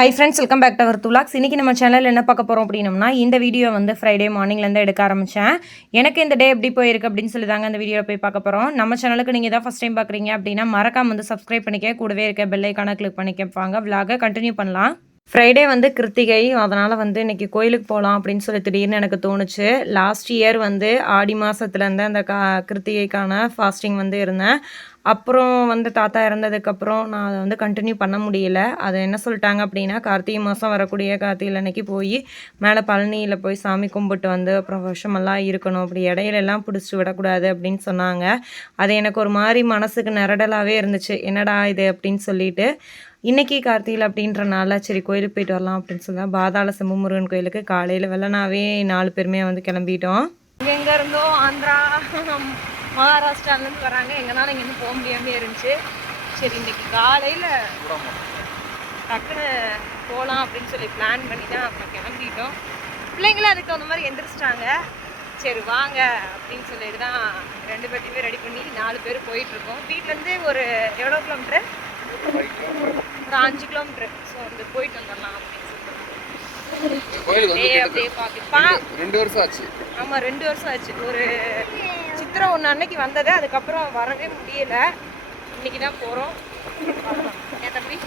High friends, welcome back to our துலாக்ஸ். இன்றைக்கி நம்ம சேனலில் என்ன பார்க்க போகிறோம் அப்படின்னம்னா, இந்த வீடியோ வந்து ஃப்ரைடே மார்னிங்லேருந்து எடுக்க ஆரம்பித்தேன். எனக்கு இந்த டே எப்படி போயிருக்கு அப்படின்னு சொல்லி தாங்க அந்த வீடியோவில் போய் பார்க்க போகிறோம். நம்ம சேனலுக்கு நீங்கள் தான் ஃபஸ்ட் டைம் பார்க்குறீங்க அப்படின்னா மறக்காம வந்து சப்ஸ்கிரைப் பண்ணிக்க, கூடவே இருக்க பெல் ஐக்கானை கிளிக் பண்ணிக்க. வாங்க விலாகை கண்டினியூ பண்ணலாம். ஃப்ரைடே வந்து கிருத்திகை, அதனால் வந்து இன்றைக்கி கோயிலுக்கு போகலாம் அப்படின்னு சொல்லி திடீர்னு எனக்கு தோணுச்சு. லாஸ்ட் இயர் வந்து ஆடி மாதத்துலேருந்து அந்த கிருத்திகைக்கான ஃபாஸ்டிங் வந்து இருந்தேன். அப்புறம் வந்து தாத்தா இறந்ததுக்கப்புறம் நான் அதை வந்து கண்டினியூ பண்ண முடியல. அதை என்ன சொல்லிட்டாங்க அப்படின்னா, கார்த்திகை மாதம் வரக்கூடிய கார்த்திகை அன்னைக்கு போய் மேலே பழனியில் போய் சாமி கும்பிட்டு வந்து அப்புறம் வருஷமெல்லாம் இருக்கணும், அப்படி இடையிலெல்லாம் பிடிச்சி விடக்கூடாது அப்படின்னு சொன்னாங்க. அது எனக்கு ஒரு மாதிரி மனசுக்கு நெருடலாகவே இருந்துச்சு. என்னடா இது அப்படின்னு சொல்லிட்டு இன்றைக்கி கார்த்திகை அப்படின்றனால சரி கோயிலுக்கு போயிட்டு வரலாம் அப்படின்னு சொல்லி பாதாள செம்பு முருகன் கோயிலுக்கு காலையில் வெள்ளனாவே 4 பேருமே வந்து கிளம்பிட்டோம். எங்கே இருந்தோ ஆந்திரா மகாராஷ்டிராலேருந்து வராங்க. எங்கனாலும் இங்கேருந்து போக முடியாமல் இருந்துச்சு. சரி இன்றைக்கி காலையில் டக்குன்னு போகலாம் அப்படின்னு சொல்லி பிளான் பண்ணி தான் அப்புறம் கிளம்பிட்டோம். பிள்ளைங்களும் அதுக்கு தகுந்த மாதிரி எந்திரிச்சிட்டாங்க. சரி வாங்க அப்படின்னு சொல்லிட்டு தான் 2 பேர்த்தையுமே ரெடி பண்ணி 4 பேர் போயிட்டுருக்கோம். வீட்டிலேருந்து ஒரு எவ்வளோ கிலோமீட்ரு? ஒரு 5 கிலோமீட்ரு. ஸோ வந்து போயிட்டு வந்துடலாம் அப்படின்னு சொல்லிட்டு அப்படியே பார்க்கலாம். 2 வருஷம் ஆச்சு. ஆமாம், 2 வருஷம் ஆச்சு. ஒரு சித்திரை 1 அன்னைக்கு வந்தது, அதுக்கப்புறம் வரவே முடியல. இன்னைக்கு தான் போகிறோம். என் தம்பி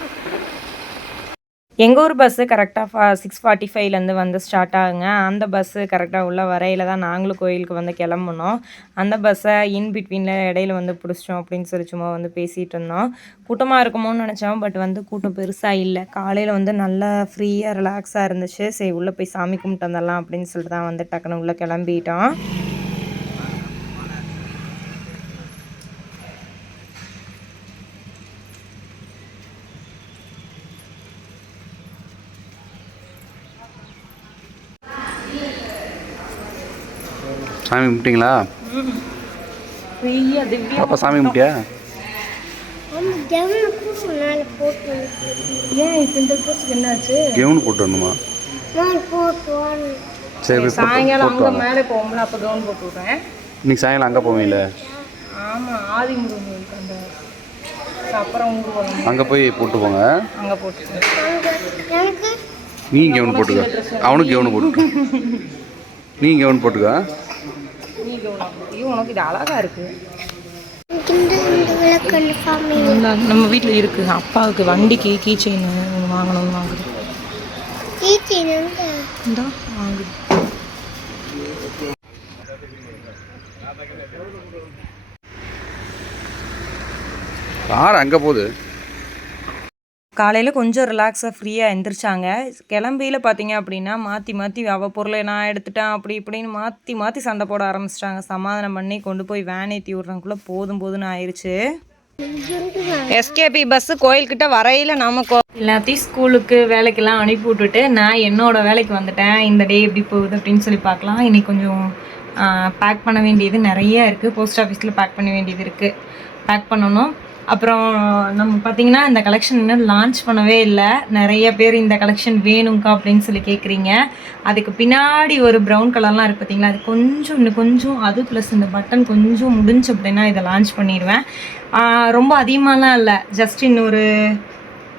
எங்கள் ஊர் பஸ்ஸு கரெக்டாக 6:45லேருந்து வந்து ஸ்டார்ட் ஆகுங்க. அந்த பஸ்ஸு கரெக்டாக உள்ள வரையில் தான் நாங்களும் கோயிலுக்கு வந்து கிளம்புனோம். அந்த பஸ்ஸை இன் பிட்வீனில் இடையில வந்து பிடிச்சிட்டோம் அப்படின்னு சொல்லி சும்மா வந்து பேசிகிட்டு இருந்தோம். கூட்டமாக இருக்குமோன்னு நினச்சோம், பட் வந்து கூட்டம் பெருசாக இல்லை. காலையில் வந்து நல்லா ஃப்ரீயாக ரிலாக்ஸாக இருந்துச்சு. சரி உள்ளே போய் சாமி கும்பிட்டு வந்துடலாம் அப்படின்னு சொல்லிட்டு தான் வந்து டக்குன்னு உள்ளே கிளம்பிட்டோம். சாமி கும்பிட்டீங்களா? அப்போ சாமி கும்பிட்டியா? கவுன் போட்டு வரணுமா? சரி சாயங்காலம் அங்கே மேலே போகும்ல, அப்போ கவுன் போட்டு விட்றேன். இன்னைக்கு சாயங்காலம் அங்கே போவீங்களே? ஆமாம், ஆதி முருகன் அந்த அப்புறம் ஊர் அங்கே போய் போட்டு போங்க. அங்கே போட்டு நீ கவுன் போட்டுக்க, அவனுக்கு கவுன் போட்டுக்க. நீ கவுன் போட்டுக்க. உனக்கு இது அழகா இருக்கு. நம்ம வீட்டில் இருக்கு. அப்பாவுக்கு வண்டிக்கு கீ செயின் வாங்கணும்னு வாங்குது. வாங்குது. யார் அங்கே போகுது? காலையில் கொஞ்சம் ரிலாக்ஸாக ஃப்ரீயாக எந்திரிச்சாங்க. கிளம்பியில் பார்த்தீங்க அப்படின்னா மாற்றி அவள் பொருளை நான் எடுத்துட்டேன் அப்படி இப்படின்னு மாற்றி சண்டை போட ஆரம்பிச்சிட்டாங்க. சமாதானம் பண்ணி கொண்டு போய் வேன் ஏற்றி விட்றதுக்குள்ளே போதும்னு ஆயிடுச்சு. எஸ்கேபி பஸ்ஸு கோயில்கிட்ட வரையில் நம்ம எல்லாத்தையும் ஸ்கூலுக்கு வேலைக்கெல்லாம் அனுப்பி விட்டுட்டு நான் என்னோடய வேலைக்கு வந்துட்டேன். இந்த டே எப்படி போகுது அப்படின்னு சொல்லி பார்க்கலாம். இன்றைக்கி கொஞ்சம் பேக் பண்ண வேண்டியது நிறைய இருக்குது. போஸ்ட் ஆஃபீஸில் பேக் பண்ண வேண்டியது இருக்குது, பேக் பண்ணணும். அப்புறம் நம்ம பார்த்திங்கன்னா இந்த கலெக்ஷன் இன்னும் லான்ச் பண்ணவே இல்லை. நிறைய பேர் இந்த கலெக்ஷன் வேணுங்க்கா அப்படின்னு சொல்லி கேட்குறீங்க. அதுக்கு பின்னாடி ஒரு ப்ரௌன் கலர்லாம் இருக்குது பார்த்தீங்களா, அது இன்னும் கொஞ்சம் அது ப்ளஸ் இந்த பட்டன் கொஞ்சம் முடிஞ்சு அப்படின்னா இதை லான்ச் பண்ணிடுவேன். ரொம்ப அதிகமாகலாம் இல்லை, ஜஸ்ட் இன்னொரு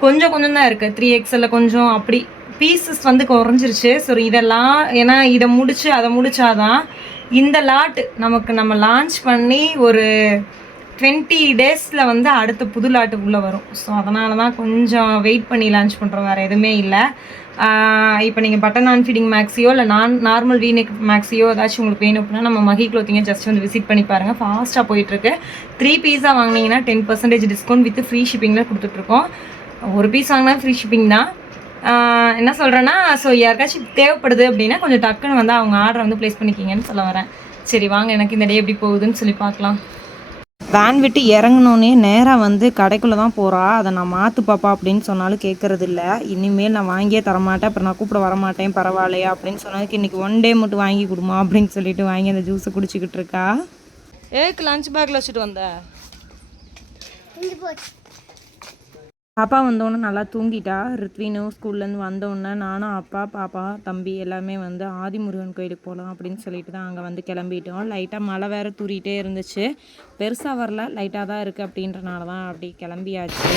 கொஞ்சம் தான் இருக்குது. 3XL கொஞ்சம் அப்படி பீசஸ் வந்து குறைஞ்சிருச்சு. ஸோ இதெல்லாம் ஏன்னா இதை அதை முடிச்சாதான் இந்த லாட் நம்ம லான்ச் பண்ணி ஒரு 20 டேஸில் வந்து அடுத்த புது லாட்டுக்குள்ளே வரும். ஸோ அதனால தான் கொஞ்சம் வெயிட் பண்ணி லான்ச் பண்ணுறோம், வேறு எதுவுமே இல்லை. இப்போ நீங்கள் பட்டன் நான் ஃபீடிங் மேக்ஸியோ இல்லை நார்மல் வீனெக் மேக்ஸியோ ஏதாச்சும் உங்களுக்கு வேணும் அப்படின்னா நம்ம மகி க்ளோத்திங்கை ஜஸ்ட் வந்து விசிட் பண்ணி பாருங்கள். ஃபாஸ்ட்டாக போயிட்டுருக்கு. 3 பீஸாக வாங்கினீங்கன்னா 10% டிஸ்கவுண்ட் வித் ஃப்ரீ ஷிப்பிங்கில் கொடுத்துட்ருக்கோம். ஒரு பீஸ் வாங்கினா ஃப்ரீ ஷிப்பிங் தான். என்ன சொல்கிறேன்னா, ஸோ யாருக்காச்சும் தேவைப்படுது அப்படின்னா கொஞ்சம் டக்குன்னு வந்து அவங்க ஆர்டரை வந்து ப்ளேஸ் பண்ணிக்கிங்கன்னு சொல்ல வரேன். சரி வாங்க, எனக்கு இந்த டே எப்படி போகுதுன்னு சொல்லி பார்க்கலாம். வேன் விட்டு இறங்கினோன்னே நேராக வந்து கடைக்குள்ளே தான் போகிறா. அதை நான் மாற்று பாப்பா அப்படின்னு சொன்னாலும் கேட்குறது இல்லை. இனிமேல் நான் வாங்கியே தரமாட்டேன், அப்புறம் நான் கூப்பிட வரமாட்டேன் பரவாயில்லையா அப்படின்னு சொன்னதுக்கு இன்றைக்கி 1 டே மட்டும் வாங்கி கொடுமா அப்படின்னு சொல்லிட்டு வாங்கி அந்த ஜூஸை குடிச்சிக்கிட்டு இருக்கா. ஏக்கு லஞ்ச் பேக்கில் வச்சுட்டு வந்த பாப்பா வந்தோடனே நல்லா தூங்கிட்டா. ரித்வினும் ஸ்கூல்லேருந்து வந்தோடனே நானும் அப்பா பாப்பா தம்பி எல்லாமே வந்து ஆதிமுருகன் கோயிலுக்கு போகலாம் அப்படின்னு சொல்லிட்டு தான் அங்கே வந்து கிளம்பிட்டோம். லைட்டாக மழை வேறு தூரிகிட்டே இருந்துச்சு, பெருசாக வரல, லைட்டாக தான் இருக்குது அப்படின்றனால தான் அப்படி கிளம்பியாச்சு.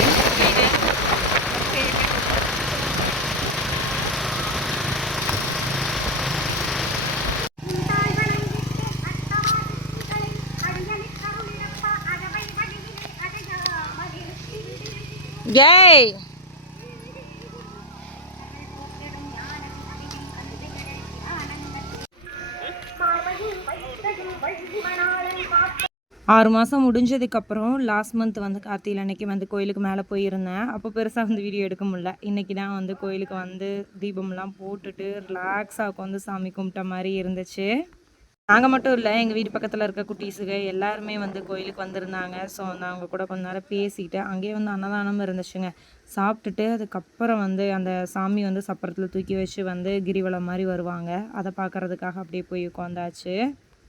ஏய் ஆறு மாதம் முடிஞ்சதுக்கப்புறம் லாஸ்ட் மந்த் வந்து கார்த்திகை அன்னைக்கு வந்து கோயிலுக்கு மேலே போயிருந்தேன். அப்போ பெருசாக வந்து வீடியோ எடுக்க முடியல. இன்றைக்கி தான் வந்து கோயிலுக்கு வந்து தீபம்லாம் போட்டுட்டு ரிலாக்ஸாக உட்காந்து சாமி கும்பிட்ட மாதிரி இருந்துச்சு. நாங்கள் மட்டும் இல்லை, எங்கள் வீட்டு பக்கத்தில் இருக்க குட்டீஸுங்க எல்லாருமே வந்து கோயிலுக்கு வந்திருந்தாங்க. ஸோ வந்து அவங்க கூட கொஞ்ச நேரம் பேசிட்டு அங்கேயே வந்து அன்னதானம் இருந்துச்சுங்க. சாப்பிட்டுட்டு அதுக்கப்புறம் வந்து அந்த சாமி வந்து சப்பரத்தில் தூக்கி வச்சு வந்து கிரிவலம் மாதிரி வருவாங்க. அதை பார்க்குறதுக்காக அப்படியே போய் உட்காந்தாச்சு.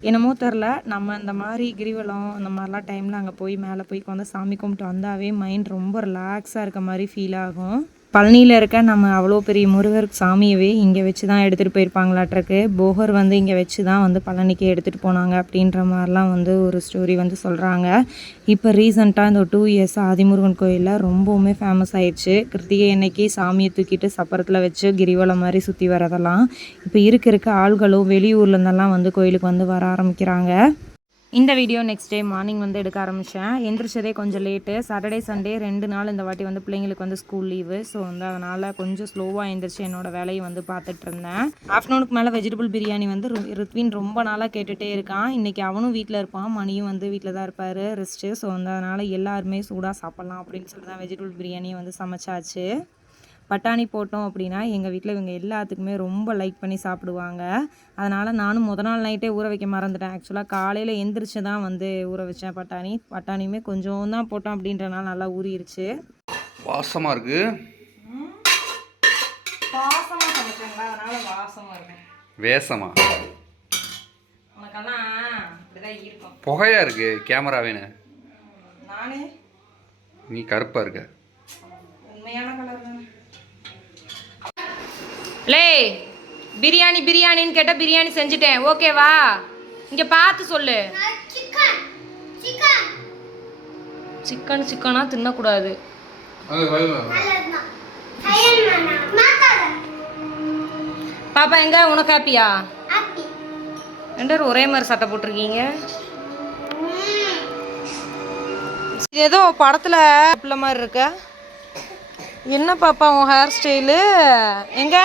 என்னமோ தெரில, நம்ம இந்த மாதிரி கிரிவலம் இந்த மாதிரிலாம் டைமில் அங்கே போய் மேலே போய் உட்காந்து சாமி கும்பிட்டு வந்தாவே மைண்ட் ரொம்ப ரிலாக்ஸாக இருக்க மாதிரி ஃபீல் ஆகும். பழனியில் இருக்க நம்ம அவ்வளோ பெரிய முருகர் சாமியவே இங்கே வச்சு தான் எடுத்துகிட்டு போயிருப்பாங்களாட்டிருக்கு. போகர் வந்து இங்கே வச்சு தான் வந்து பழனிக்கு எடுத்துகிட்டு போனாங்க அப்படின்ற மாதிரிலாம் வந்து ஒரு ஸ்டோரி வந்து சொல்கிறாங்க. இப்போ ரீசெண்டாக இந்த 2 இயர்ஸ் ஆதிமுருகன் கோயிலில் ரொம்பவுமே ஃபேமஸ் ஆயிடுச்சு. கிருத்திகை அன்னைக்கு சாமியை தூக்கிட்டு சப்பரத்தில் வச்சு கிரிவலம் மாதிரி சுற்றி வரதெல்லாம் இப்போ இருக்க ஆள்களும் வெளியூர்லேருந்தெல்லாம் வந்து கோயிலுக்கு வந்து வர ஆரம்பிக்கிறாங்க. இந்த வீடியோ நெக்ஸ்ட் டே மார்னிங் வந்து எடுக்க ஆரம்பித்தேன். எந்திரிச்சதே கொஞ்சம் லேட்டு. சாட்டர்டே சண்டே 2 நாள் இந்த வாட்டி வந்து பிள்ளைங்களுக்கு வந்து ஸ்கூல் லீவு. ஸோ வந்து அதனால் கொஞ்சம் ஸ்லோவாக எழுந்திரிச்சு என்னோடய வேலையை வந்து பார்த்துட்டு இருந்தேன். ஆஃப்டர்நூனுக்கு மேலே வெஜிடபிள் பிரியாணி வந்து ரித்வின் ரொம்ப நாளாக கேட்டுகிட்டே இருக்கான். இன்றைக்கி அவனும் வீட்டில் இருப்பான், மணியும் வந்து வீட்டில் தான் இருப்பார் ரெஸ்ட்டு. ஸோ வந்து அதனால் எல்லாருமே சூடாக சாப்பிட்லாம் அப்படின்னு சொல்லி தான் வெஜிடபிள் பிரியாணியை வந்து சமைச்சாச்சு. பட்டாணி போட்டோம் அப்படின்னா எங்கள் வீட்டில் இவங்க எல்லாத்துக்குமே ரொம்ப லைக் பண்ணி சாப்பிடுவாங்க. அதனால் நானும் நாள் நைட்டே ஊற வைக்க மறந்துட்டேன். ஆக்சுவலாக காலையில் எந்திரிச்சு தான் வந்து ஊற வச்சேன். பட்டாணியுமே கொஞ்சம் தான் போட்டோம் அப்படின்றனால நல்லா ஊறிடுச்சு. வாசமாக இருக்குது. வாசமாக சமைச்சாங்களா, அதனால் வாசமாக இருக்கும். வேசமா உனக்கெல்லாம் இப்படிதான் இருக்கும். புகையாக இருக்குது கேமராவேன்னு. நானே நீ கருப்பாக இருக்க. உண்மையான கலர் தானே. லே பிரியாணின்னு கேட்டால் பிரியாணி செஞ்சுட்டேன், ஓகேவா? இங்கே பார்த்து சொல்லு. சிக்கனா தின்னக்கூடாது. பாப்பா எங்க, உனக்கு ஹாப்பியா? 2 பேரும் ஒரே மாதிரி சட்டை போட்டிருக்கீங்க. இது ஏதோ படத்தில் பிள்ளை மாதிரி இருக்க. என்ன பாப்பா உன் ஹேர் ஸ்டைலு? எங்க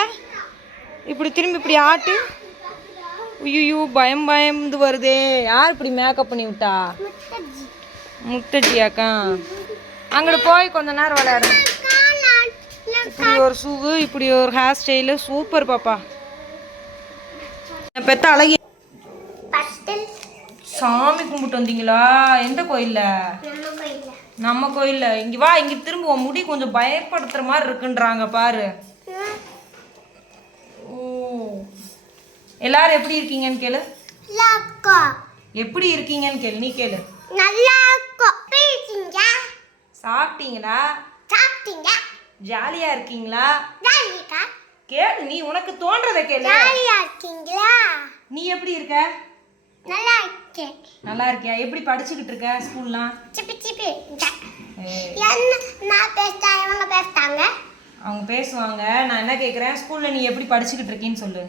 இப்படி திரும்பி இப்படி ஆட்டு. ஐயோ பயந்து வருதே. யார் இப்படி மேக்கப் பண்ணி விட்டா? முட்டஜியாக்கா. அங்கிட்டு போய் கொஞ்ச நேரம் விளையாடு. இப்படி ஒரு ஷூவு, இப்படி ஒரு ஹேர் ஸ்டைலு, சூப்பர் பாப்பா. பெத்த அழகி. சாமி கும்பிட்டு வந்தீங்களா? எந்த கோயில்ல? நம்ம கோயில்ல. இங்க வா, இங்க திரும்ப முடி கொஞ்சம் பயப்படுத்துற மாதிரி இருக்குன்றாங்க பாரு. ஓ, எல்லாரும் எப்படி இருக்கீங்கன்னு கேளு. எப்படி இருக்கீங்கன்னு கேளு. நீ கேளு. சாப்பிட்டீங்களா? ஜாலியா இருக்கீங்களா? கேளு, நீ உனக்கு தோன்றதை கேளு. நீ எப்படி இருக்க? நல்லா இருக்கியா? எப்படி படிச்சுக்கிட்டு இருக்க ஸ்கூல்லாம்? அவங்க பேசுவாங்க. நான் என்ன கேட்குறேன், ஸ்கூல்ல நீ எப்படி படிச்சுக்கிட்டு இருக்கீன்னு சொல்லு.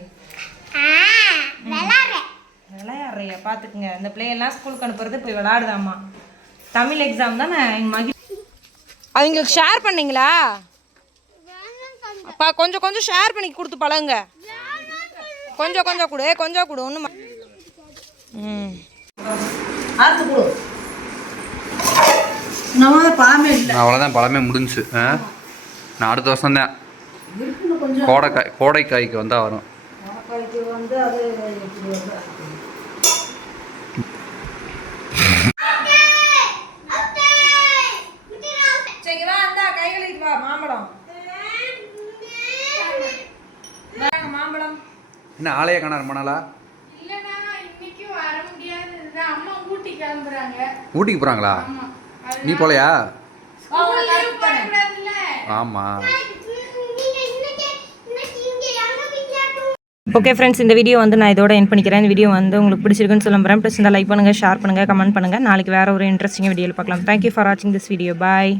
விளையாடுறியா? பார்த்துக்குங்க, இந்த பிள்ளையெல்லாம் ஸ்கூலுக்கு அனுப்புறது போய் விளையாடுதாம்மா. தமிழ் எக்ஸாம் தானே. அவங்களுக்கு ஷேர் பண்ணீங்களா? அப்பா கொஞ்சம் ஷேர் பண்ணி கொடுத்து பழகுங்க. கொஞ்சம் கொடு ஒன்றும். அவ்வளோதான், பழமே முடிஞ்சுச்சு. நான் அடுத்த வருஷம் தான் கோடைக்காய்க்கு வந்தால் வரும். மாம்பழம் என்ன ஆளையே காண ரொம்ப நாளா? ஊட்டிக்கு போகிறாங்களா? நீ போலையா? ஆமாம். ஓகே ஃப்ரெண்ட்ஸ், இந்த வீடியோ வந்து நான் இதோட எண்ட் பண்ணிக்கிறேன். இந்த வீடியோ வந்து உங்களுக்கு பிடிச்சிருக்குன்னு சொல்ல போகிறேன். ப்ளஸ் இந்த லைக் பண்ணுங்கள், ஷேர் பண்ணுங்கள், கமெண்ட் பண்ணுங்கள். நாளைக்கு வேறு ஒரு இன்ட்ரெஸ்டிங் வீடியோவில் பார்க்கலாம். தேங்க்யூ ஃபார் வாட்சிங் திஸ் வீடியோ. பாய்.